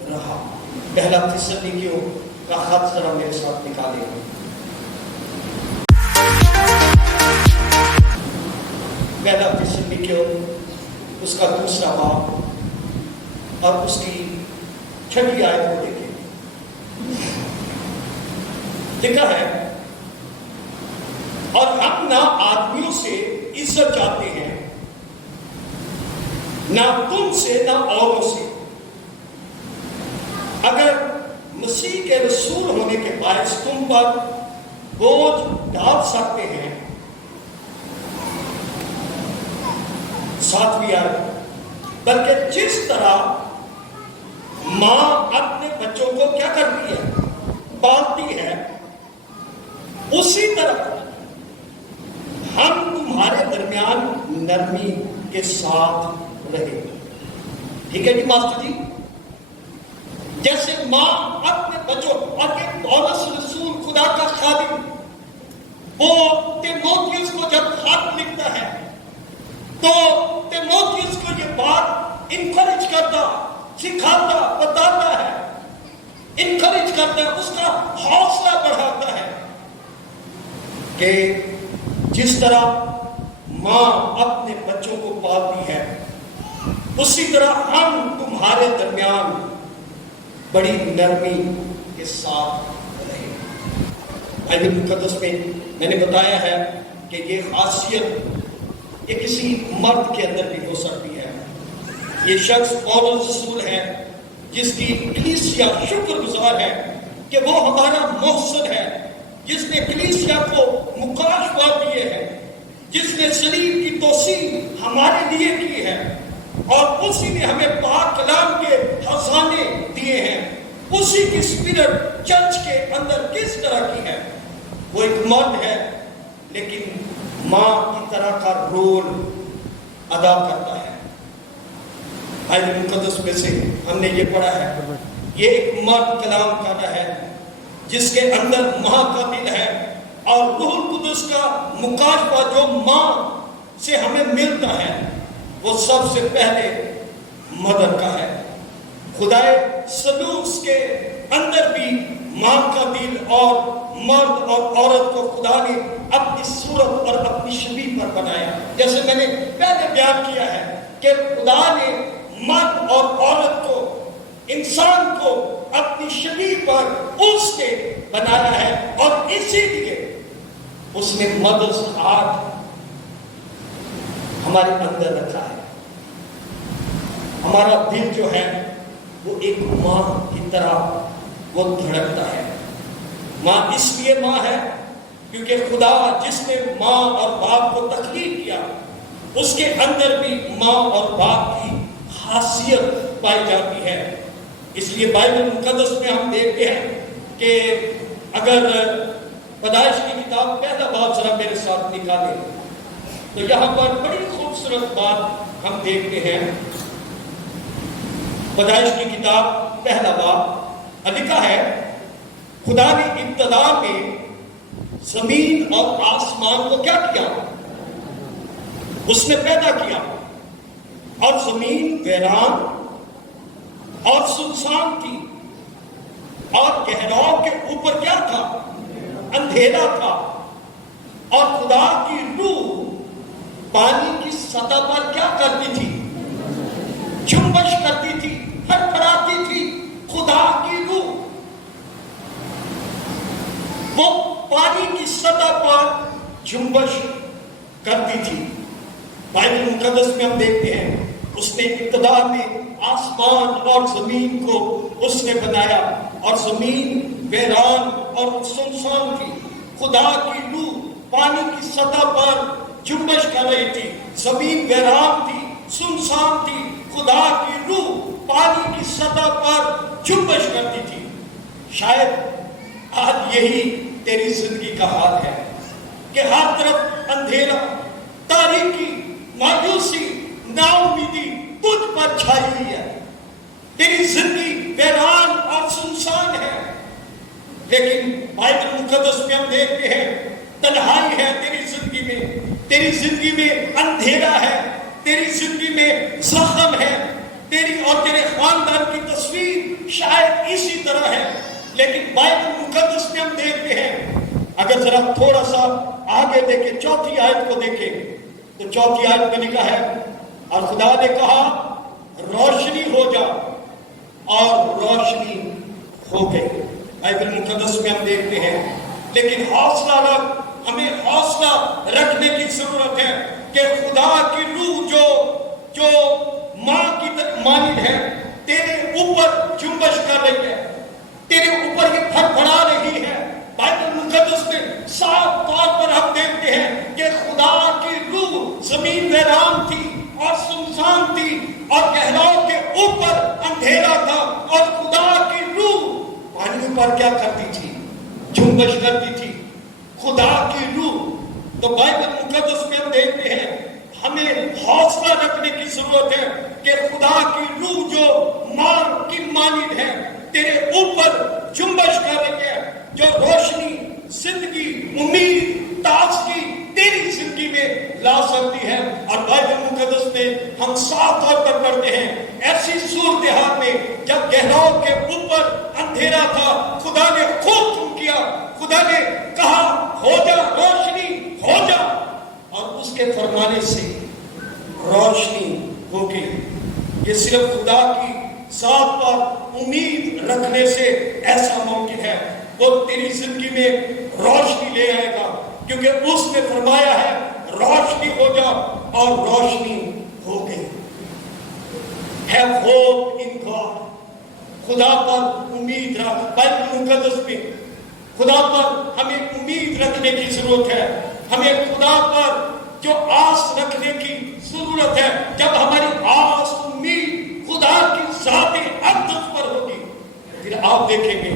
رہا۔ پہلا تسلونیکیوں کا خط ذرا میرے ساتھ نکالے۔ پہلا تسلونیکیوں اس کا دوسرا باب اور اس کی 6 آیت کو دیکھیں، لکھا ہے اور ہم نہ آدمیوں سے عزت چاہتے ہیں، نہ تم سے نہ اوروں سے۔ اگر مسیح کے رسول ہونے کے باعث تم پر بوجھ ڈال سکتے ہیں، ساتویں آیت، بلکہ جس طرح ماں اپنے بچوں کو کیا کرتی ہے؟ پالتی ہے، اسی طرح ہم تمہارے درمیان نرمی کے ساتھ رہے۔ ٹھیک ہے جی ماسٹر جی؟ جیسے ماں اپنے بچوں، اور ایک پولس رسول خدا کا خادم، وہ تیموتھیوس کو جب خط لکھتا ہے تو تیموتھیوس کو یہ بات انکریج کرتا، سکھاتا، بتاتا ہے، انکریج کرتا ہے، اس کا حوصلہ بڑھاتا ہے کہ جس طرح ماں اپنے بچوں کو پالتی ہے، اسی طرح ہم تمہارے درمیان بڑی نرمی کے ساتھ رہے۔ بائبل مقدس میں نے بتایا ہے کہ یہ خاصیت یہ کسی مرد کے اندر بھی ہو سکتی ہے۔ یہ شخص پولس رسول ہے جس کی کلیسیا شکر گزار ہے کہ وہ ہمارا محسن ہے، جس نے کلیسیا کو مکاشفات دیے ہیں، جس نے صلیب کی توسیع ہمارے لیے کی ہے، اور اسی نے ہمیں پاک کلام کے خزانے دیے ہیں۔ اسی کی اسپرٹ چرچ کے اندر کس طرح کی ہے؟ وہ ایک مرد ہے لیکن ماں کی طرح کا رول ادا کرتا ہے۔ بائبل مقدس میں سے ہم نے یہ پڑھا ہے، یہ ایک مرد کلام کر رہا ہے جس کے اندر ماں کا دل ہے، اور روح القدس کا مکاشفہ جو ماں سے ہمیں ملتا ہے وہ سب سے پہلے مدر کا ہے۔ خدائے سلوس کے اندر بھی ماں کا دل، اور مرد اور عورت کو خدا نے اپنی صورت اور اپنی شبیہ پر بنایا۔ جیسے میں نے پہلے بیان کیا ہے کہ خدا نے مرد اور عورت کو، انسان کو اپنی شبیہ پر اس کے بنایا ہے، اور اسی لیے اس نے مدرس ہارٹ ہمارے اندر رکھا ہے۔ ہمارا دل جو ہے وہ ایک ماں کی طرح وہ دھڑکتا ہے۔ ماں اس لیے ماں ہے کیونکہ خدا جس نے ماں اور باپ کو تخلیق کیا، اس کے اندر بھی ماں اور باپ کی خاصیت پائی جاتی ہے۔ اس لیے بائبل مقدس میں ہم دیکھتے ہیں کہ اگر پیدائش کی کتاب پہلا باب ذرا میرے ساتھ نکالے تو یہاں پر بڑی خوبصورت بات ہم دیکھتے ہیں۔ پیدائش کی کتاب پہلا باب لکھا ہے، خدا نے ابتدا میں زمین اور آسمان کو کیا کیا؟ اس نے پیدا کیا، اور زمین ویران اور سنسان تھی، اور گہراؤں کے اوپر کیا تھا؟ اندھیرا تھا، اور خدا کی روح پانی کی سطح پر کیا کرتی تھی؟ جنبش کرتی تھی، پھڑپڑاتی تھی۔ خدا کی روح وہ پانی کی سطح پر جنبش کرتی تھی۔ بائبل مقدس میں ہم دیکھتے ہیں اس نے ابتدا میں آسمان اور زمین کو اس نے بنایا، اور زمین ویران اور سنسان تھی۔ خدا کی روح پانی کی سطح پر جنبش کر رہی تھی، زمین ویران تھی، سنسان تھی، خدا کی روح پانی کی سطح پر جنبش کرتی تھی۔ شاید آج یہی تیری زندگی کا حال ہے کہ ہر طرف اندھیرا، تاریکی، مایوسی، نا امیدی تجھ پر چھائی ہوئی ہے۔ تیری زندگی ویران اور سنسان ہے، لیکن بائبل مقدس میں ہم دیکھتے ہیں تنہائی ہے تیری زندگی میں، تیری زندگی میں اندھیرا ہے، تیری زندگی میں زخم ہے، تیری اور تیرے خاندان کی تصویر شاید اسی طرح ہے، لیکن بائبل مقدس میں ہم دیکھتے ہیں، اگر ذرا تھوڑا سا آگے دیکھیں، چوتھی آیت کو دیکھیں تو چوتھی آیت میں لکھا ہے، اور خدا نے کہا روشنی ہو جا، اور روشنی ہو گئی۔ بائبل مقدس میں ہم دیکھتے ہیں، لیکن حوصلہ رکھ، ہمیں حوصلہ رکھنے کی ضرورت ہے کہ خدا کی روح جو ماں کی مانند ہے تیرے اوپر جنبش کر رہی ہے، تیرے اوپر یہ پھڑپڑا رہی ہے۔ بائبل مقدس میں صاف طور پر ہم دیکھتے ہیں کہ خدا کی روح زمین ویران تھی اور سنسان تھی اور گہراؤں کے اوپر اندھیرا تھا، اور خدا کی روح پانی پر کیا کرتی تھی؟ جنبش کرتی تھی، خدا کی روح۔ تو بائبل مقدس میں ہم دیکھتے ہیں ہمیں حوصلہ رکھنے کی ضرورت ہے کہ خدا کی روح جو ماں کی مانند ہے تیرے اوپر جنبش کر رہی ہے، جو روشنی، زندگی، امید، تازگی تیری زندگی میں لا سکتی ہے۔ اور بائبل مقدس میں ہم صاف طور پر پڑھتے ہیں ایسی صورتحال میں جب گہراؤں کے اوپر اندھیرا تھا، خدا نے خوب حکم کیا، خدا نے کہا ہو جا روشنی، ہو جا، اور اس کے فرمانے سے روشنی ہو گئی۔ یہ صرف خدا کی ذات پر امید رکھنے سے ایسا ممکن ہے۔ وہ تیری زندگی میں روشنی لے آئے گا، کیونکہ اس نے فرمایا ہے روشنی ہو جا، اور روشنی ہو گئی۔ Have hope in God۔ خدا پر امید رکھ۔ بائبل مقدس میں خدا پر ہمیں امید رکھنے کی ضرورت ہے، ہمیں خدا پر جو آس رکھنے کی ضرورت ہے۔ جب ہماری آس امید خدا کی ذات اقدس پر ہوگی، پھر آپ دیکھیں گے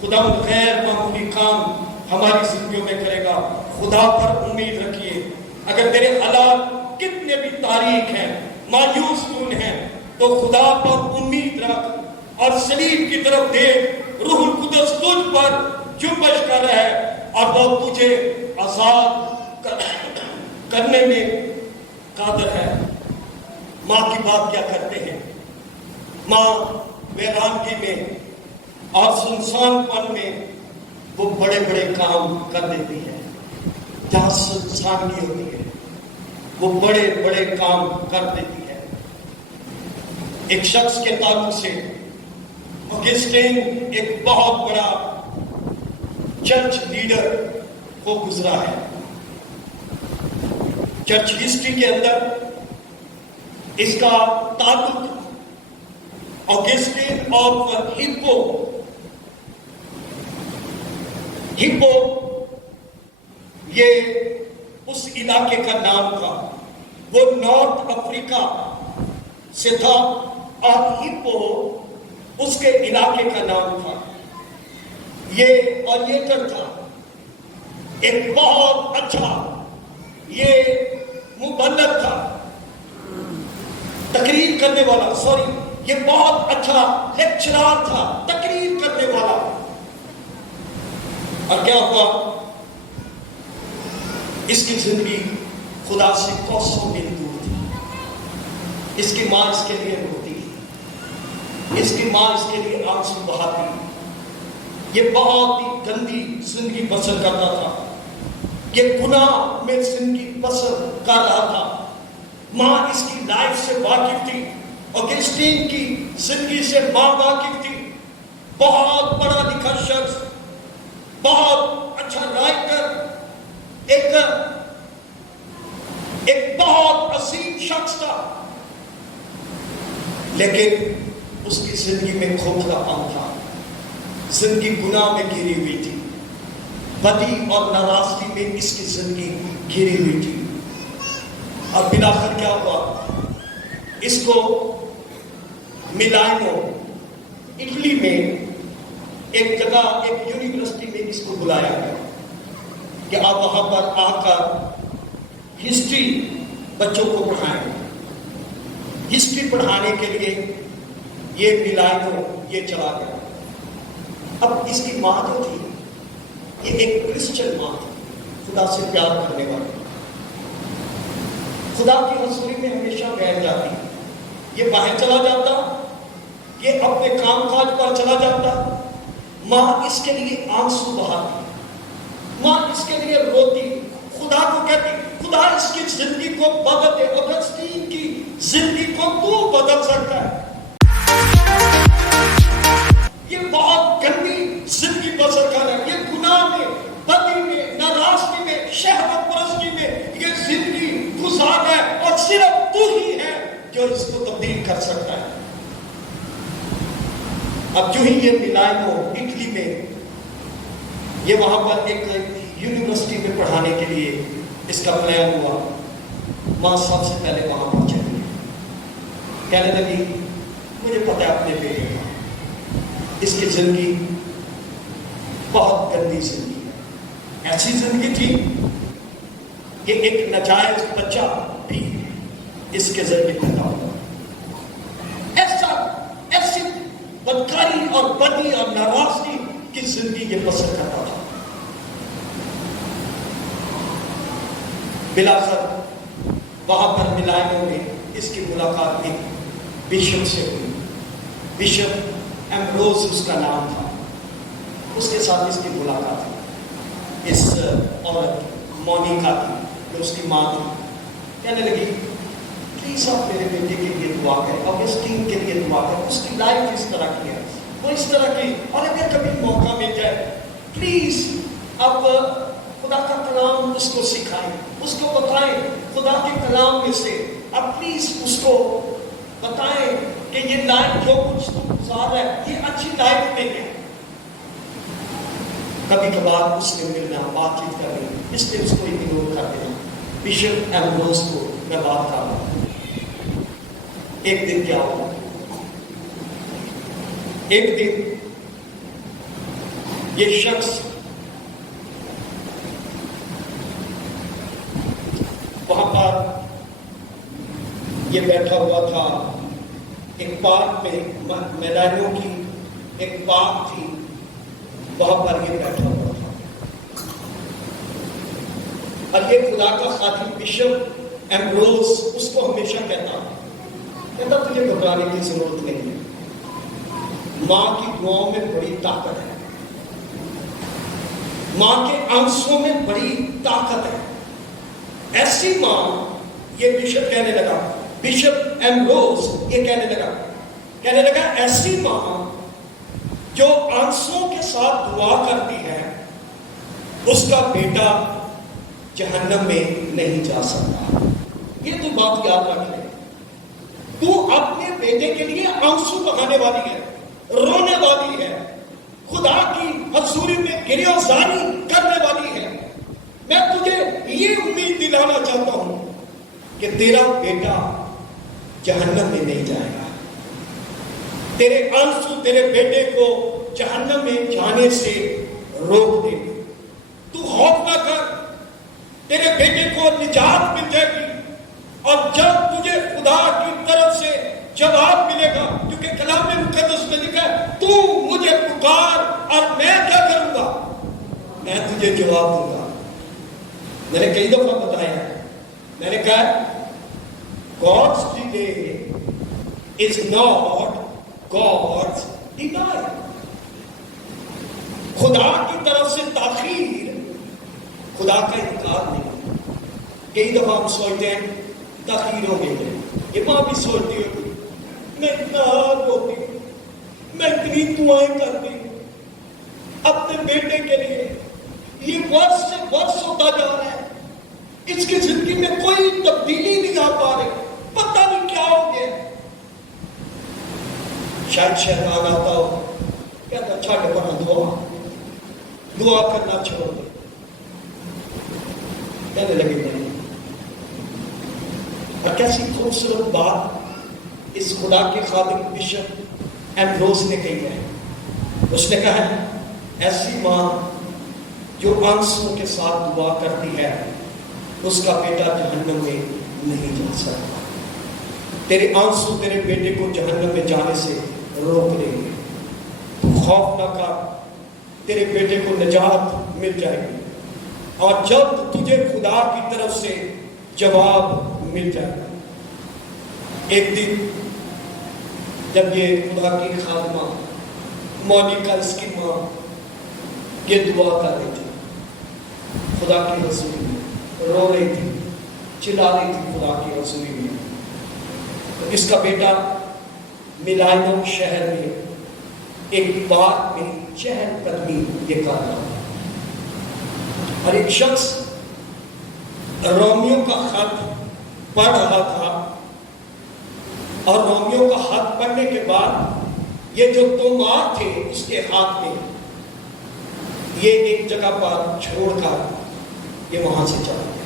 خدا غیر معمولی کام ہماری زندگیوں میں کرے گا۔ خدا پر امید رکھیے۔ اگر تیرے حالات کتنے بھی تاریک ہیں، مایوس کن ہیں، تو خدا پر امید رکھ اور صلیب کی طرف دیکھ۔ روح القدس تجھ پر جنبش کر رہا ہے اور وہ تجھے آزاد کرنے میں قادر ہے۔ ماں کی بات کیا کرتے ہیں؟ ماں ویرانگی میں اور سنسان پن میں وہ بڑے بڑے کام کر دیتی ہے۔ جہاں سنسانگی ہوتی ہے وہ بڑے بڑے کام کر دیتی ہے۔ ایک شخص کے تعلق سے اوگسٹین ایک بہت بڑا چرچ لیڈر کو گزرا ہے۔ چرچ ہسٹری کے اندر اس کا تعلق اوگسٹین اور ہپو یہ اس علاقے کا نام تھا۔ وہ نارتھ افریقہ سے تھا اور ہپو اس کے علاقے کا نام تھا۔ یہ آریٹر تھا، ایک بہت اچھا یہ مبلغ تھا، تقریر کرنے والا، یہ بہت اچھا لیکچرار تھا، تقریر کرنے والا۔ اور کیا ہوا؟ اس کی زندگی خدا سے کوسوں میل دور تھی۔ اس کی ماں اس کے لیے روتی، اس کی ماں اس کے لیے آنسو بہاتی۔ یہ بہت ہی گندی زندگی بسر کرتا تھا، یہ گناہ میں زندگی بسر کر رہا تھا۔ ماں اس کی لائف سے واقف تھی، اوگسٹین کی زندگی سے ماں واقف تھی۔ بہت پڑھا لکھا شخص، بہت اچھا رائٹر، ایک بہت عظیم شخص تھا، لیکن اس کی زندگی میں کھوکھلا پن تھا۔ زندگی گناہ میں گھری ہوئی تھی، بدی اور ناراضگی میں اس کی زندگی گھری ہوئی تھی۔ اور بلاخر کیا ہوا؟ اس کو ملانو اٹلی میں ایک جگہ، ایک یونیورسٹی میں اس کو بلایا گیا کہ آپ وہاں پر آ کر ہسٹری بچوں کو پڑھائیں۔ ہسٹری پڑھانے کے لیے یہ ملانو یہ چلا گیا۔ اب اس کی ماں جو تھی یہ ایک کرسچن ماں تھی، خدا سے پیار کرنے والی، خدا کی حضوری میں ہمیشہ بیٹھ جاتی۔ یہ باہر چلا جاتا، یہ اپنے کام کاج پر چلا جاتا، ماں اس کے لیے آنسو بہاتی، ماں اس کے لیے روتی، خدا کو کہتی خدا اس کی زندگی کو بدل دے، اوگسٹین کی زندگی کو تو بدل سکتا ہے۔ یہ بہت گندی زندگی بسر کر رہا ہے، یہ گناہ میں، بدی میں، ناراضگی میں صرف تو ہی ہے جو اس کو تبدیل کر سکتا ہے. اب جو ہی یہ ملائنو اٹلی میں یہ وہاں پر ایک یونیورسٹی میں پڑھانے کے لیے اس کا پلان ہوا. ماں سب سے پہلے وہاں پر چلی کہنے لگی مجھے پتہ ہے اپنے بیٹے کا اس کی زندگی بہت گندی زندگی ہے. ایسی زندگی تھی کہ ایک ناجائز بچہ بھی اس کے ذریعے پیدا ہوا. ایسی بدکاری اور بدی اور ناراضگی کی زندگی یہ بسر کرتا تھا. بلاخر وہاں پر ملائنو میں اس کی ملاقات ایک بشپ سے ہوئی. بشپ ایمبروز اس کا نام تھا. اس کے ساتھ اس کی ملاقات ہوئی. اس عورت مونیکا کی جو اس کی ماں تھی کہنے لگی پلیز آپ میرے بیٹے کے لیے دعا کریں, آگسٹین کے لیے دعا کریں. اس کی لائف اس طرح کی ہے, وہ اس طرح کی, اور اگر کبھی موقع مل جائے پلیز آپ خدا کا کلام اس کو سکھائیں, اس کو بتائیں خدا کے کلام میں سے. آپ پلیز اس کو بتائیں کہ یہ لائف جو کچھ تو گزار ہے یہ اچھی لائف نہیں ہے. کبھی کبھار اس نے ملنا, بات چیت کرنی, اس نے اس کو اگنور کر دینا. بشپ ایمبروز کو میں بات کر رہا ہوں. ایک دن کیا ہوا, ایک دن یہ شخص وہاں پر یہ بیٹھا ہوا تھا ایک پارک میں, میلانو کی ایک پارک تھی, وہاں پر یہ بیٹھا ہوا تھا. اور یہ خدا کا خادم بشپ ایمبروز اس کو ہمیشہ کہتا تجھے گھبرانے کی ضرورت نہیں ہے, ماں کی دعاؤں میں بڑی طاقت ہے, ماں کے آنسوں میں بڑی طاقت ہے. ایسی ماں, یہ بشپ کہنے لگا, بشپ ایمبروز یہ کہنے لگا ایسی ماں جو آنسوں کے ساتھ دعا کرتی ہے اس کا بیٹا جہنم میں نہیں جا سکتا. یہ تو بات یاد رکھ لے. تو اپنے بیٹے کے لیے آنسو بہانے والی ہے, رونے والی ہے, خدا کی حضوری میں گریہزاری کرنے والی ہے. میں تجھے یہ امید دلانا چاہتا ہوں کہ تیرا بیٹا جہنم میں نہیں جائے گا. تیرے آنسو تیرے بیٹے کو جہنم میں جانے سے روک دے گی. تو خوف نہ کر, تیرے بیٹے کو نجات مل جائے گی. اور جب تجھے خدا کی طرف سے جواب ملے گا, کیونکہ کلام مقدس میں لکھا ہے تو مجھے پکار اور میں کیا کروں گا, میں تجھے جواب دوں گا. میں نے کئی دفعہ بتایا, میں نے کہا God's delay is not God's denial. خدا کی طرف سے تاخیر خدا کا انکار نہیں. کئی دفعہ ہم سوچتے ہیں تاخیر ہو گئی ہے, یہ ماں بھی سوچتی ہوگی میں اتنا روتی ہوں, میں اتنی دعائیں کرتی ہوں اپنے بیٹے کے لیے, یہ برس سے برس ہوتا جا رہا ہے, اس کی زندگی میں کوئی تبدیلی نہیں آ پا رہی, پتہ نہیں کیا ہو گیا. شاید شیطان آتا ہو کہتا چھاڑ پڑا, دعا کرنا چھوڑ دے. کہنے لگے نہیں. اور کیسی خوبصورت بات اس خدا کے خادم بشپ ایمبروز نے کہی ہے. اس نے کہا ہے ایسی ماں جو آنسوں کے ساتھ دعا کرتی ہے اس کا بیٹا جہنم میں نہیں جا سکتا. تیرے آنسو تیرے بیٹے کو جہنم میں جانے سے روک دیں گے. خوف نہ کر, تیرے بیٹے کو نجات مل جائے گی. اور جب تجھے خدا کی طرف سے جواب مل جائے گا. ایک دن جب یہ خدا کی خادمہ مونیکا اس کی ماں یہ دعا کر رہی تھی, خدا کی حضوری میں رو رہی تھی, چلا رہی تھی خدا کی حضوری میں, تو اس کا بیٹا ملائنو شہر میں ایک پارک میں چہل قدمی یہ کر رہا تھا. اور ایک شخص رومیو کا خط پڑھ رہا تھا اور رومیو کا ہاتھ پڑھنے کے بعد یہ جو تومار تھے اس کے ہاتھ میں یہ ایک جگہ پر چھوڑ کر یہ وہاں سے چلا گیا۔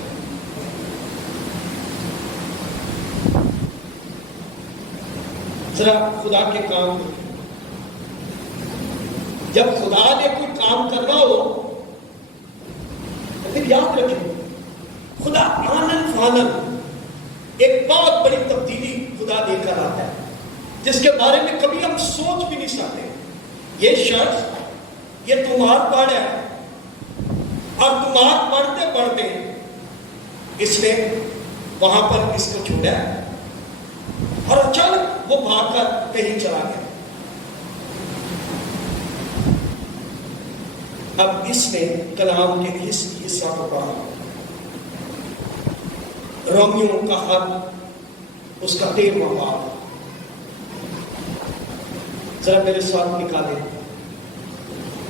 ذرا خدا کے کام دیکھیں، جب خدا نے کوئی کام کرنا ہو تو پھر یاد رکھیں خدا آنن فانن ایک بہت بڑی تبدیلی خدا دے کر آتا ہے جس کے بارے میں کبھی ہم سوچ بھی نہیں سکتے۔ یہ شخص یہ تمہار پڑھ ہے اور تمہار پڑھتے پڑھتے اس نے وہاں پر اس کو چھوڑا اور اچانک وہ بھاگ کر کہیں چلا گیا۔ اب اس نے کلام کے اس حصہ کو پڑھا، رومیو کا خط اس کا 13واں باب، ذرا میرے ساتھ نکالیں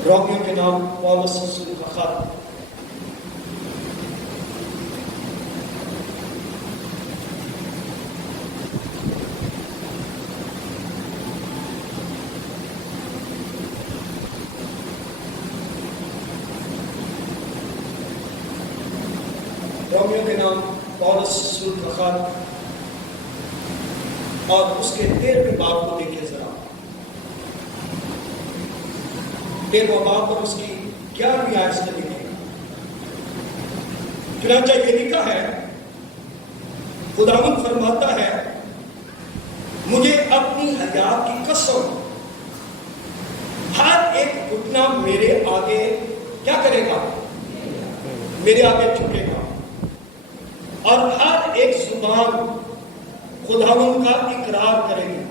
رومیو کے نام پولس رسول کا خط، رومیو کے نام پولس رسول کا خط اور اس کے 13ویں باب کو دیکھیں ذرا۔ 13واں باب اور اس کی 11ویں آیت سے دیکھیں، چنانچہ یہ لکھا ہے، خداوند فرماتا ہے مجھے اپنی حیات کی قسم ہر ایک گھٹنا میرے آگے کیا کرے گا، میرے آگے جھکے گا، اور ہر ایک زبان خداوند کا اقرار کرے گی،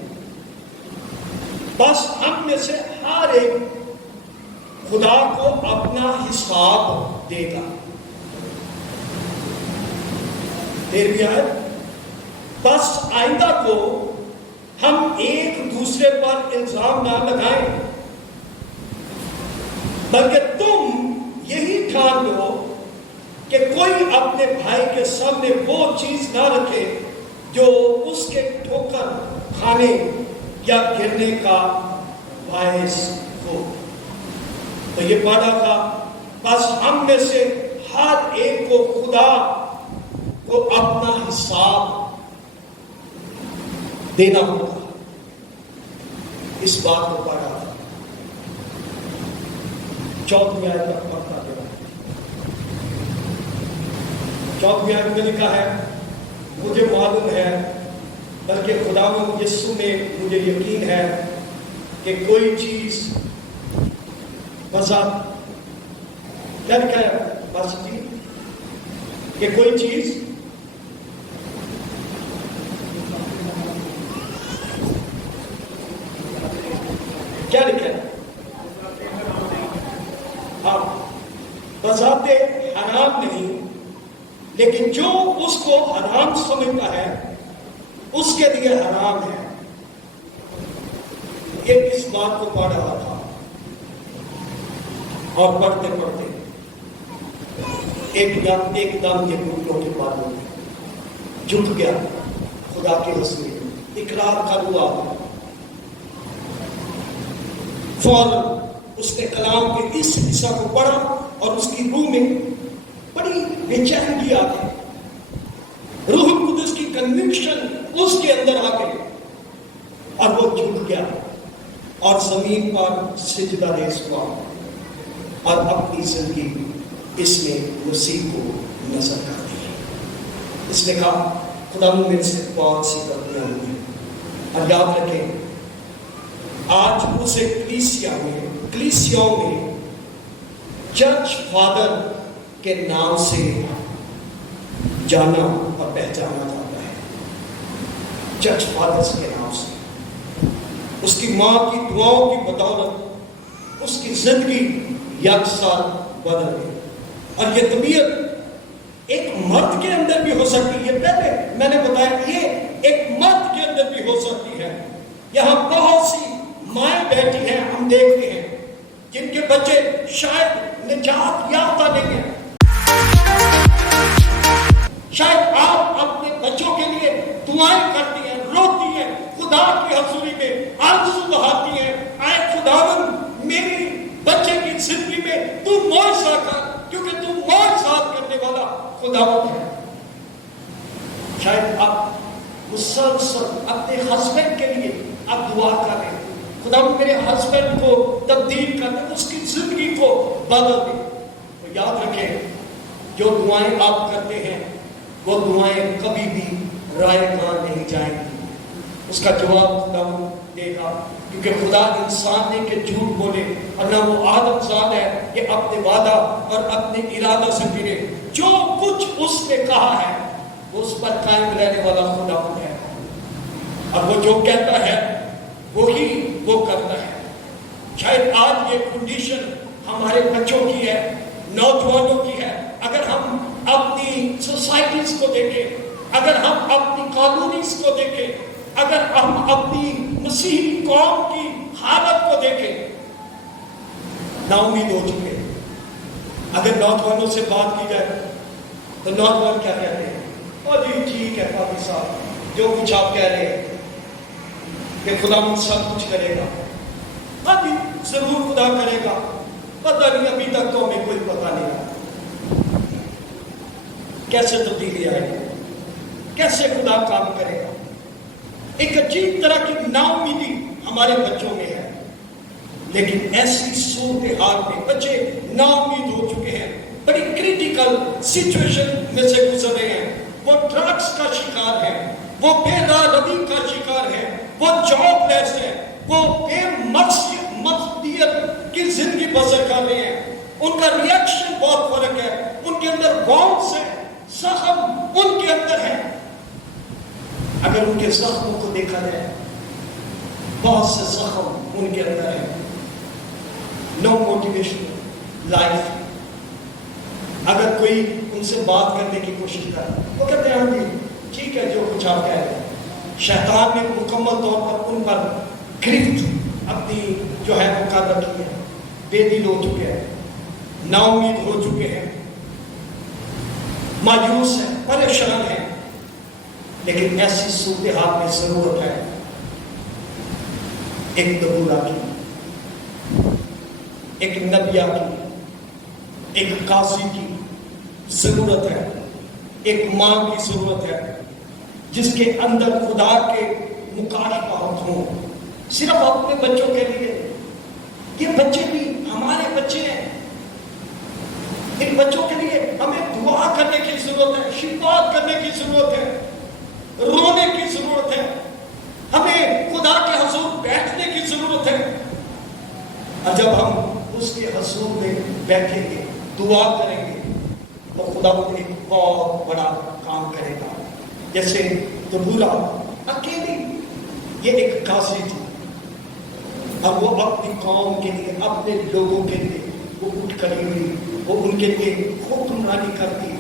بس ہم میں سے ہر ایک خدا کو اپنا حساب دے گا۔ 13ویں آیت، بس آئندہ کو ہم ایک دوسرے پر الزام نہ لگائیں بلکہ تم یہی ٹھان لو کہ کوئی اپنے بھائی کے سامنے وہ چیز نہ رکھے جو اس کے ٹھوکر کھانے یا گرنے کا باعث ہو۔ تو یہ پڑھا تھا بس ہم میں سے ہر ایک کو خدا کو اپنا حساب دینا ہوگا، اس بات کو پڑھا تھا۔ 4ویں آیت تک پڑھتا ہے، 4ویں آیت میں لکھا ہے مجھے معلوم ہے بلکہ خداوند یسوع میں مجھے یقین ہے کہ کوئی چیز بذات کیا لکھا ہے بس جی کہ کوئی چیز کیا لکھا ہے، ہاں بذات حرام نہیں لیکن جو اس کو حرام سمجھتا ہے اس کے لیے حرام ہے۔ یہ اس بات کو پڑھ رہا تھا اور پڑھتے پڑھتے ایک دم یہ گھٹنوں کے بعد جھک گیا، خدا کے رسول اقرار کا ہوا، فوراً اس نے کلام کے اس حصہ کو پڑھا اور اس کی روح میں بڑی بے چینی آ گئی، روح القدس کی کنوکشن اس کے اندر آ گئی اور وہ جھک گیا اور زمین پر سجدہ ریز ہوا اور اپنی زندگی اس نے مسیح کو نظر کر دی۔ اس نے کہا خدا میرے سے بہت سی غلطیاں ہوئی اور یاد رکھیں آج اسے کلیسیوں میں چرچ فادر کے نام سے جانا اور پہچانا جاتا ہے، چرچ فادرز کے نام سے۔ اس کی ماں کی دعاؤں کی بدولت اس کی زندگی یکساں بدل گئی، اور یہ طبیعت ایک مرد کے اندر بھی ہو سکتی ہے، پہلے میں نے بتایا یہ ایک مرد کے اندر بھی ہو سکتی ہے۔ یہاں بہت سی مائیں بیٹھی ہیں، ہم دیکھتے ہیں جن کے بچے شاید نجات یافتہ نہیں ہیں، شاید آپ اپنے بچوں کے دعائیں کرتی ہیں, روتی ہیں, خدا کی حضوری میں آرزو بہاتی ہیں, اے خداوند میری بچے کی زندگی میں تو معجزہ کر, کیونکہ تو معجزات کرنے والا خداوند ہے. شاید آپ مسلسل اپنے ہسبینڈ کے لیے آپ دعا کر رہے ہیں, خدا میرے ہسبینڈ کو تبدیل کر دے, اس کی زندگی کو بدل دے. تو یاد رکھیں جو دعائیں آپ کرتے ہیں وہ دعائیں کبھی بھی رائے گاہ نہیں جائیں گی, اس کا جواب خدا دے گا, کیونکہ خدا انسان نے کہ جھوٹ بولے, اور نہ وہ آدم زاد ہے کہ اپنے وعدہ اور اپنے ارادہ سے پھرے. جو کچھ اس نے کہا ہے وہ اس پر قائم رہنے والا خدا ہے, اور وہ جو کہتا ہے وہی وہ کرتا ہے. شاید آج یہ کنڈیشن ہمارے بچوں کی ہے, نوجوانوں کی ہے. اگر ہم اپنی سوسائٹیز کو دیکھیں, اگر ہم اپنی کالونیز کو دیکھیں, اگر ہم اپنی مسیحی قوم کی حالت کو دیکھیں, نا امید ہو چکے. اگر نوجوانوں سے بات کی جائے تو نوجوان کیا کہتے ہیں, او جی ٹھیک ہے قاضی صاحب جو کچھ آپ کہہ رہے ہیں کہ خدا مجھ سب کچھ کرے گا, ہاں جی ضرور خدا کرے گا, پتہ نہیں ابھی تک تو ہمیں کوئی پتہ نہیں ہے کیسے تبدیلی آئے گی, کیسے خدا کام کرے گا. ایک عجیب طرح کی نا امیدی ہمارے بچوں میں ہے, لیکن ایسی صورتحال میں بچے نا امید ہو چکے ہیں, بڑی کریٹیکل سچویشن میں سے گزر رہے ہیں. وہ ڈرگس کا شکار ہے, وہ بے راہ روی کا شکار ہے, وہ جاب لیس ہے, وہ بے مقصدیت کی زندگی بسر کر رہے ہیں. ان کا ریئیکشن بہت فرق ہے, ان کے اندر وانٹس ہے, زخم ان کے اندر ہے. اگر ان کے زخموں کو دیکھا جائے, بہت سے زخم ان کے اندر ہے. نو موٹیویشن لائف. اگر کوئی ان سے بات کرنے کی کوشش کرے, وہ کہتے ہیں ہاں جی ٹھیک ہے جو کچھ آپ کہہ رہے ہیں. شیطان نے مکمل طور پر ان پر گرفت اپنی جو ہے وہ کر رکھی ہے, بے دل ہو چکے ہیں, نا امید ہو چکے ہیں, مایوس ہیں, پریشان ہیں. لیکن ایسی صورتحال میں ضرورت ہے ایک دبورا کی, ایک نبیہ کی, ایک قاضی کی ضرورت ہے, ایک ماں کی ضرورت ہے جس کے اندر خدا کے مکاشفات ہوں. صرف اپنے بچوں کے لیے, یہ بچے بھی ہمارے بچے ہیں, ان بچوں کے لیے ہمیں دعا کرنے کی ضرورت ہے, شفاعت کرنے کی ضرورت ہے, رونے کی ضرورت ہے, ہمیں خدا کے حضور بیٹھنے کی ضرورت ہے. اور جب ہم اس کے حضور میں بیٹھیں گے, دعا کریں گے, تو خدا ایک بہت بڑا کام کرے گا. جیسے دبورا اکیلی, یہ ایک قاضی تھی, اور وہ اپنی قوم کے لیے, اپنے لوگوں کے لیے وہ اٹھ کھڑی ہوئی, وہ ان کے لیے حکمرانی کرتی,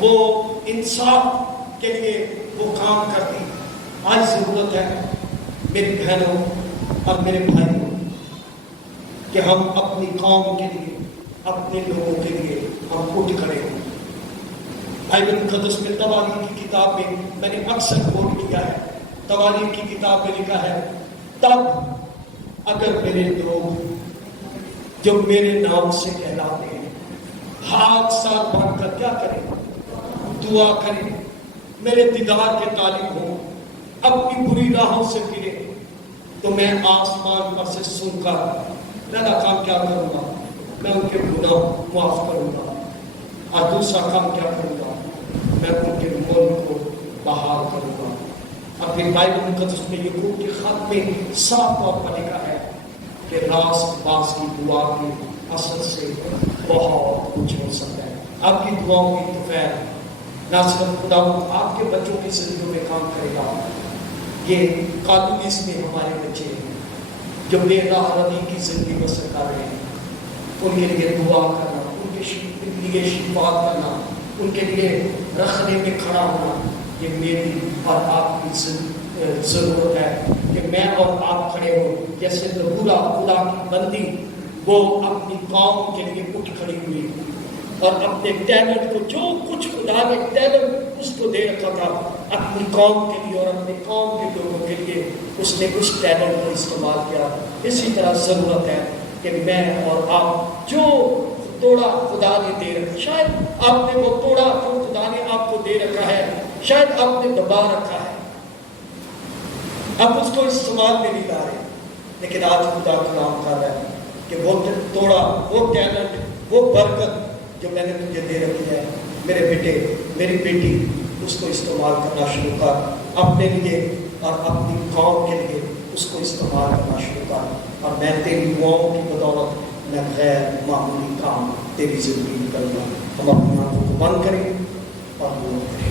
وہ انصاف کے لیے وہ کام کرتی. آج ضرورت ہے میری بہنوں اور میرے بھائیوں کہ ہم اپنی قوم کے لیے, اپنے لوگوں کے لیے ہم اٹھ کھڑے ہوں. بائبل مقدس میں تواریخ کی کتاب میں نے اکثر کوٹ کیا ہے, تواریخ کی کتاب میں لکھا ہے, تب اگر میرے لوگ جو میرے نام سے کہلاتے ہیں ہاتھ ساتھ باندھ کر کیا کریں, دعا کریں, میرے دیدار کے طالب ہوں, اپنی بری راہوں سے پھرے, تو میں آسمان پر سے سن کر پہلا کام کیا کروں گا, میں ان کے گناہ معاف کروں گا, اور دوسرا کام کیا کروں گا, میں ان کے ملک کو بحال کروں گا. اور پھر بائبل مقدس میں یعقوب کے خط میں صاف طور پر لکھا ہے کہ راست باز کی دعا کی اثر سے بہت کچھ ہو سکتا ہے. آپ کی دعاؤں کی توفیق نہ صرف خدا آپ کے بچوں کی زندگیوں میں کام کرے گا, یہ کالونیز میں ہمارے بچے ہیں جو بے راہ روی کی زندگی بسر کر رہے ہیں, ان کے لیے دعا کرنا, ان کے لیے شفاعت کرنا, ان کے لیے رکھنے میں کھڑا ہونا, یہ میری اور آپ کی ضرورت ہے کہ میں اور آپ کھڑے ہوں. جیسے دبورا خدا کی بندی وہ اپنی قوم کے لیے اٹھ کھڑی ہوئی, اور اپنے ٹیلنٹ کو جو کچھ خدا نے ٹیلنٹ اس کو دے رکھا تھا اپنی قوم کے لیے اور اپنے قوم کے لوگوں کے لیے اس نے اس ٹیلنٹ کو استعمال کیا. اسی طرح ضرورت ہے کہ میں اور آپ جو توڑا خدا نے دے رکھا, شاید آپ نے وہ توڑا جو خدا نے آپ کو دے رکھا ہے شاید آپ نے دبا رکھا ہے, اب اس کو استعمال میں نہیں لا رہے, لیکن آج خدا کلام کر رہا ہے کہ وہ توڑا, وہ ٹیلنٹ, وہ برکت جو میں نے تجھے دے رکھی ہے میرے بیٹے میری بیٹی, اس کو استعمال کرنا شروع کر اپنے لیے اور اپنی قوم کے لیے اس کو استعمال کرنا شروع کر, اور میں تیری دعاؤں کی بدولت میں غیر معمولی کام تیری زندگی کروں گا. ہم اپنی آنکھوں کو بند کریں اور دعا کریں.